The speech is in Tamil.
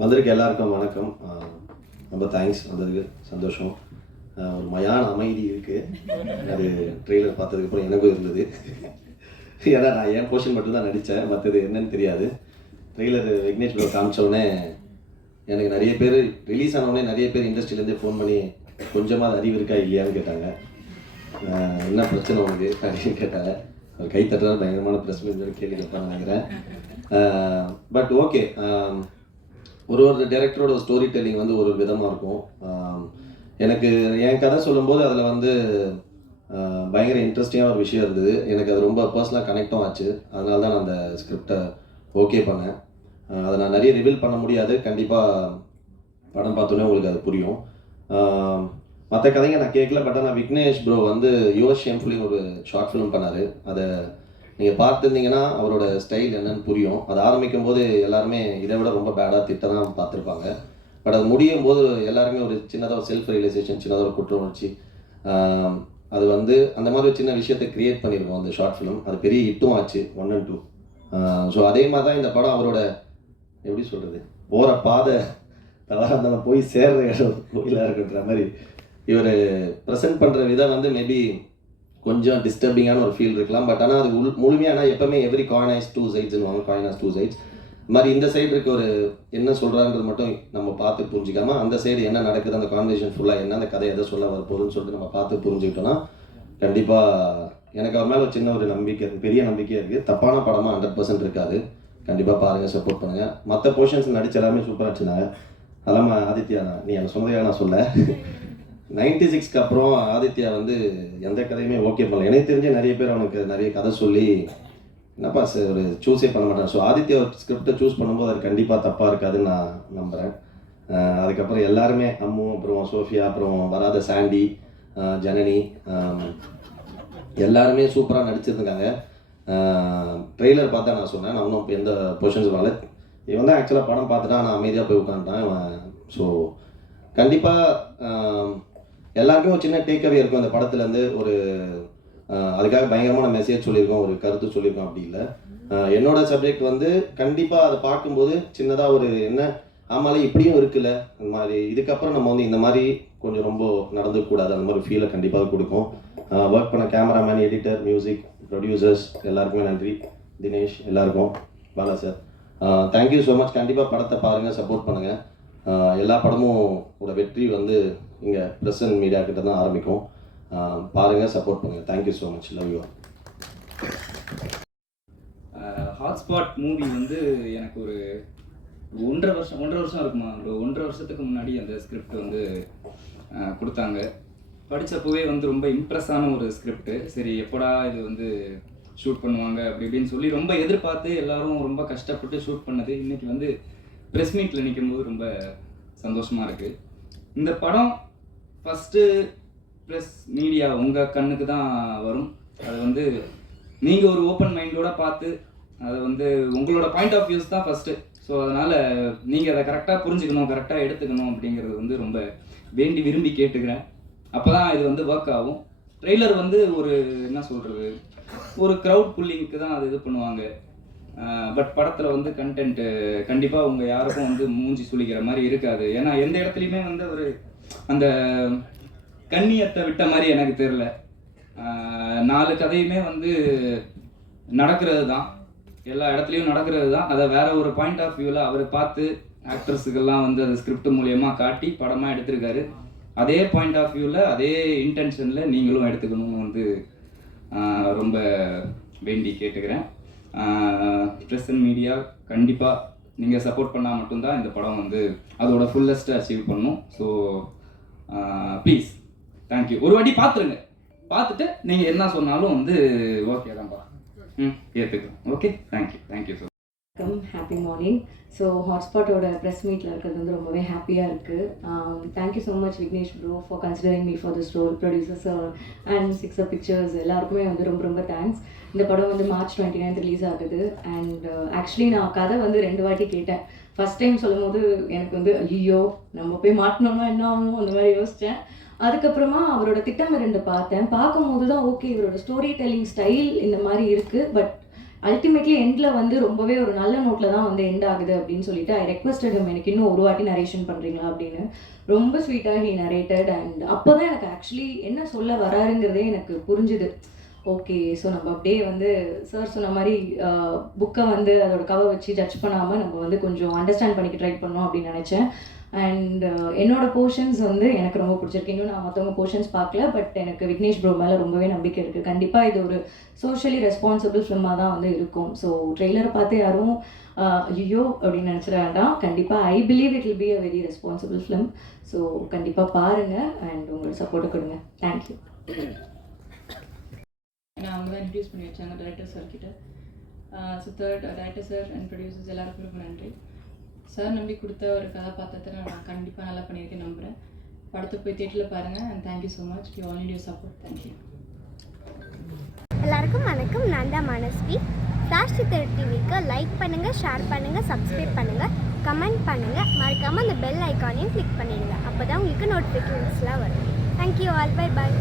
வந்திருக்க எல்லாருக்கும் வணக்கம். ரொம்ப தேங்க்ஸ் வந்ததுக்கு, சந்தோஷம். ஒரு மயான அமைதி இருக்குது, அது ட்ரெய்லர் பார்த்ததுக்கப்புறம் எனக்கும் இருந்தது. ஏன்னா நான் என் போர்ஷன் மட்டும்தான் நடித்தேன், மற்றது என்னன்னு தெரியாது. ட்ரெய்லர் விக்னேஷ் ப்ரோ காமிச்சோடனே எனக்கு நிறைய பேர் ரிலீஸ் ஆனவுடனே நிறைய பேர் இண்டஸ்ட்ரியிலேருந்தே ஃபோன் பண்ணி கொஞ்சமாக அறிவு இருக்கா இல்லையான்னு கேட்டாங்க. என்ன பிரச்சனை உனக்கு அப்படின்னு கேட்டாங்க. ஒரு கை தட்டுறது பயங்கரமான ப்ரெஸ் மீட் கேள்வி கேட்பான்னு நினைக்கிறேன். பட் ஓகே, ஒரு டேரக்டரோட ஸ்டோரி டெல்லிங் வந்து ஒரு விதமாக இருக்கும். எனக்கு என் கதை சொல்லும்போது அதில் வந்து பயங்கர இன்ட்ரெஸ்டிங்காக ஒரு விஷயம் இருந்தது. எனக்கு அது ரொம்ப பர்சனலாக கனெக்டும் ஆச்சு. அதனால தான் நான் அந்த ஸ்கிரிப்டை ஓகே பண்ணேன். அதை நான் நிறைய ரிவீல் பண்ண முடியாது. கண்டிப்பாக படம் பார்த்தோன்னே உங்களுக்கு அது புரியும். மற்ற கதைங்க நான் கேட்கல. பட் ஆனால் விக்னேஷ் ப்ரோ வந்து யுவர் ஷேம்ஃபுல்லி ஒரு ஷார்ட் ஃபிலிம் பண்ணார். அதை நீங்கள் பார்த்துருந்தீங்கன்னா அவரோட ஸ்டைல் என்னன்னு புரியும். அது ஆரம்பிக்கும் போது எல்லாருமே இதை விட ரொம்ப பேடாக திட்ட தான் பார்த்துருப்பாங்க. பட் அது முடியும் போது எல்லாருமே ஒரு சின்னதாக ஒரு செல்ஃப் ரியலைசேஷன், சின்னதாக ஒரு குற்ற உணர்ச்சி, அது வந்து அந்த மாதிரி ஒரு சின்ன விஷயத்தை க்ரியேட் பண்ணியிருக்கோம் அந்த ஷார்ட் ஃபிலிம். அது பெரிய ஹிட்டும் ஆச்சு 1 and 2. ஸோ அதே மாதிரி தான் இந்த படம் அவரோட எப்படி சொல்கிறது, போகிற பாதை தவறாக இருந்தாலும் போய் சேர்ற இடம் கோயிலாக இருக்குன்ற மாதிரி இவர் ப்ரெசென்ட் பண்ணுற விதம் வந்து மேபி கொஞ்சம் டிஸ்டர்பிங்கான ஒரு ஃபீல் இருக்கலாம். பட் ஆனால் அது முழுமையான எப்போவுமே every coin has 2 sides, coin has 2 sides. இது மாதிரி இந்த சைடு இருக்க ஒரு என்ன சொல்கிறான்றது மட்டும் நம்ம பார்த்து புரிஞ்சிக்காமல் அந்த சைடு என்ன நடக்குது, அந்த கான்வர்சேஷன் ஃபுல்லாக என்ன, அந்த கதை எதை சொல்ல வரப்போகுதுன்னு சொல்லிட்டு நம்ம பார்த்து புரிஞ்சுக்கிட்டோன்னா கண்டிப்பாக எனக்கு அவர் மேலே ஒரு சின்ன ஒரு நம்பிக்கை இருக்குது, பெரிய நம்பிக்கையாக இருக்குது. தப்பான படமாக 100% இருக்காது. கண்டிப்பாக பாருங்கள், சப்போர்ட் பண்ணுங்கள். மற்ற போர்ஷன்ஸ் நடிச்சு எல்லாமே சூப்பராக வச்சுருந்தாங்க. அதெல்லாம் ஆதித்யா, நீ என்னை சொன்னதையாக நான் சொல்ல 96க்கு அப்புறம் ஆதித்யா வந்து எந்த கதையுமே ஓகே பண்ணல. எனக்கு தெரிஞ்ச நிறைய பேர் அவனுக்கு நிறைய கதை சொல்லி என்னப்பா சார் ஒரு சூஸே பண்ண மாட்டான். ஸோ ஆதித்யா ஒரு ஸ்கிரிப்டை சூஸ் பண்ணும்போது அது கண்டிப்பாக தப்பாக இருக்காதுன்னு நான் நம்புகிறேன். அதுக்கப்புறம் எல்லாருமே அம்மு, அப்புறம் சோஃபியா, அப்புறம் வராத சாண்டி, ஜனனி, எல்லாருமே சூப்பராக நடிச்சிருந்துருக்காங்க. ட்ரெய்லர் பார்த்தா நான் சொன்னேன், நான் இன்னும் இப்போ எந்த பொசிஷன்ஸ் வரல. இவன் தான் ஆக்சுவலாக படம் பார்த்துட்டா நான் அமைதியாக போய் உட்காந்துட்டேன். ஸோ கண்டிப்பாக எல்லாருக்கும் ஒரு சின்ன டேக்அவே இருக்கும் அந்த படத்துலேருந்து. ஒரு அதுக்காக பயங்கரமான மெசேஜ் சொல்லியிருக்கோம், ஒரு கருத்து சொல்லியிருக்கோம் அப்படி இல்லை. என்னோட சப்ஜெக்ட் வந்து கண்டிப்பாக அதை பார்க்கும்போது சின்னதாக ஒரு என்ன ஆமாலே இப்படியும் இருக்குல்ல, அந்த மாதிரி இதுக்கப்புறம் நம்ம வந்து இந்த மாதிரி கொஞ்சம் ரொம்ப நடந்துக்கூடாது, அந்த மாதிரி ஃபீலை கண்டிப்பாக கொடுக்கும். ஒர்க் பண்ண கேமராமேன், எடிட்டர், மியூசிக், ப்ரொடியூசர்ஸ் எல்லாருக்குமே நன்றி. தினேஷ், எல்லாருக்கும், Bala sir, thank you so much. கண்டிப்பாக படத்தை பாருங்கள், சப்போர்ட் பண்ணுங்கள். எல்லா படமும் ஒரு வெற்றி வந்து இங்கே ப்ரெஸ் அண்ட் மீடியா கிட்ட தான் ஆரம்பிக்கும். பாருங்கள், சப்போர்ட் பண்ணுங்கள். Thank you so much. Love you. Hotspot movie வந்து எனக்கு ஒரு 1.5 வருஷம் இருக்குமா, ஒரு 1.5 வருஷத்துக்கு முன்னாடி அந்த ஸ்கிரிப்ட் வந்து கொடுத்தாங்க. படித்தப்போவே வந்து ரொம்ப இம்ப்ரெஸ்ஸான ஒரு ஸ்கிரிப்டு. சரி எப்படா இது வந்து ஷூட் பண்ணுவாங்க அப்படி இப்படின்னு சொல்லி ரொம்ப எதிர்பார்த்து எல்லாரும் ரொம்ப கஷ்டப்பட்டு ஷூட் பண்ணது இன்றைக்கி வந்து ப்ரெஸ் மீட்டில் நிற்கும்போது ரொம்ப சந்தோஷமாக இருக்குது. இந்த படம் ஃபஸ்ட்டு ப்ரெஸ் மீடியா உங்கள் கண்ணுக்கு தான் வரும். அதை வந்து நீங்கள் ஒரு ஓப்பன் மைண்டோடு பார்த்து அதை வந்து உங்களோட பாயிண்ட் ஆஃப் வியூஸ் தான் ஃபஸ்ட்டு. ஸோ அதனால் நீங்கள் அதை கரெக்டாக புரிஞ்சுக்கணும், கரெக்டாக எடுத்துக்கணும் அப்படிங்கிறது வந்து ரொம்ப வேண்டி விரும்பி கேட்டுக்கிறேன். அப்போ தான் இது வந்து ஒர்க் ஆகும். ட்ரெய்லர் வந்து ஒரு என்ன சொல்கிறது, ஒரு க்ரௌட் புல்லிங்க்கு தான் அது இது பண்ணுவாங்க. பட் படத்தில் வந்து கண்டென்ட்டு கண்டிப்பாக உங்கள் யாருக்கும் வந்து மூஞ்சி சுளிக்கிற மாதிரி இருக்காது. ஏன்னா எந்த இடத்துலையுமே வந்து ஒரு அந்த கண்ணியத்தை விட்ட மாதிரி எனக்கு தெரில. 4 கதையுமே வந்து நடக்கிறது தான், எல்லா இடத்துலையும் நடக்கிறது தான். அதை வேற ஒரு பாயிண்ட் ஆஃப் வியூவில் அவர் பார்த்து ஆக்ட்ரஸுக்கெல்லாம் வந்து அது ஸ்கிரிப்ட் மூலியமாக காட்டி படமாக எடுத்திருக்காரு. அதே பாயிண்ட் ஆஃப் வியூவில் அதே இன்டென்ஷனில் நீங்களும் எடுத்துக்கணும்னு வந்து ரொம்ப வேண்டி கேட்டுக்கிறேன். ப்ரெஸ் அண்ட் மீடியா கண்டிப்பாக நீங்கள் சப்போர்ட் பண்ணால் மட்டும்தான் இந்த படம் வந்து அதோட ஃபுல்லஸ்ட்டை அச்சீவ் பண்ணும். So please, thank you. ஒரு வாட்டி பார்த்துருங்க, பார்த்துட்டு நீங்கள் என்ன சொன்னாலும் வந்து ஓகே தான்ப்பா, ஏற்றுக்கலாம். Okay, thank you so happy morning. So ஹாட்ஸ்பாட்டோட ப்ரெஸ் மீட்டில் இருக்கிறது வந்து ரொம்பவே ஹாப்பியாக இருக்குது. Thank you so much Vignesh bro for considering me for this role, producers and 6 pictures எல்லாருக்குமே வந்து ரொம்ப ரொம்ப தேங்க்ஸ். இந்த படம் வந்து March 29 ரிலீஸ் ஆகுது. அண்ட் ஆக்சுவலி நான் கதை வந்து 2 வாட்டி கேட்டேன். ஃபஸ்ட் டைம் சொல்லும் போது எனக்கு வந்து ஐயோ நம்ம போய் மாட்டினோம்னா என்ன ஆகும் அந்த மாதிரி யோசித்தேன். அதுக்கப்புறமா அவரோட திட்டம் 2 பார்த்தேன். பார்க்கும்போது தான் ஓகே இவரோட ஸ்டோரி டெல்லிங் ஸ்டைல் இந்த மாதிரி இருக்குது. பட் அல்டிமேட்லி எண்டில் வந்து ரொம்பவே ஒரு நல்ல நோட்டில் தான் வந்து எண்ட் ஆகுது அப்படின்னு சொல்லிட்டு ஐ ரெக்வஸ்டட் எனக்கு இன்னும் ஒரு வாட்டி நரேஷன் பண்ணுறீங்களா அப்படின்னு. ரொம்ப ஸ்வீட்டாக ஹி நரேட்டட். அண்ட் அப்போ தான் எனக்கு ஆக்சுவலி என்ன சொல்ல வராருங்கிறதே எனக்கு புரிஞ்சுது. ஓகே, ஸோ நம்ம அப்படியே வந்து சார் சொன்ன மாதிரி புக்கை வந்து அதோட கவர் வச்சு ஜட்ஜ் பண்ணாமல் நம்ம வந்து கொஞ்சம் அண்டர்ஸ்டாண்ட் பண்ணிக்க ட்ரை பண்ணோம் அப்படின்னு நினச்சேன். அண்ட் என்னோட போர்ஷன்ஸ் வந்து எனக்கு ரொம்ப பிடிச்சிருக்கு. இன்னும் நான் மற்றவங்க போர்ஷன்ஸ் பார்க்கல, பட் எனக்கு விக்னேஷ் ப்ரோ மேலே ரொம்பவே நம்பிக்கை இருக்குது. கண்டிப்பாக இது ஒரு சோஷியலி ரெஸ்பான்சிபிள் ஃபிலிமாக தான் வந்து இருக்கும். ஸோ ட்ரெய்லரை பார்த்து யாரும் ஐயோ அப்படின்னு நினச்சிட வேண்டாம். கண்டிப்பாக I believe it will be a very responsible film. So கண்டிப்பாக பாருங்கள் அண்ட் உங்களோட சப்போர்ட்டை கொடுங்க. தேங்க்யூ. நான் அவங்க தான் இன்ட்ரடியூஸ் பண்ணி வச்சாங்க டைரக்டர் சார் கிட்ட. So third director sir and producers எல்லாருக்கும் ரொம்ப நன்றி. சார் நம்பி கொடுத்த ஒரு கதாபாத்திரத்தை நான் கண்டிப்பாக நல்லா பண்ணியிருக்கேன் நம்புகிறேன். படத்தை போய் தியேட்டரில் பாருங்கள். And thank you so much. You all need your support. Thank you. எல்லாருக்கும் வணக்கம். நான் தான் மனஸ்வி. ஃப்ளாஷ் சித்தர் டிவிக்கு லைக் பண்ணுங்கள், ஷேர் பண்ணுங்கள், சப்ஸ்கிரைப் பண்ணுங்கள், கமெண்ட் பண்ணுங்கள். மறக்காமல் அந்த பெல் ஐக்கானையும் கிளிக் பண்ணிடுங்க. அப்போ தான் உங்களுக்கு நோட்டிஃபிகேஷன்ஸ்லாம் வரும். Thank you all. Bye bye.